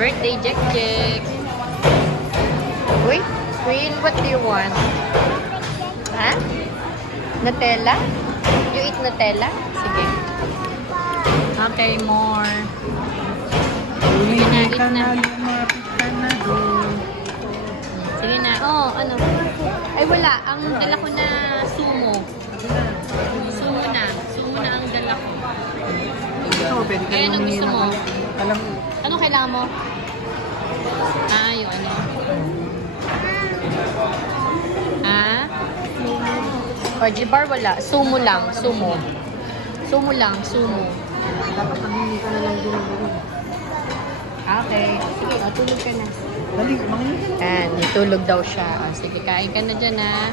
birthday, Jack Jack. Uy, Queen, what do you want? Ha? Nutella? You eat Nutella? Sige. Okay, more. Sige na, eat na. Sige na. Oh, ano? Ay, wala. Ang dala ko na sumo. Sumo na. Sumo na ang dala ko. Kaya anong gusto mo? Anong kailangan mo? Ah, yung ano? Ah? Or G-bar wala. Sumo lang. Sumo. Sumo lang. Sumo. Dapat paghingi ka na lang din. Okay. Sige, tulog ka na. Dali, mangingi ka na. Yan, itulog daw siya. Ah, sige, kain ka na dyan, ha.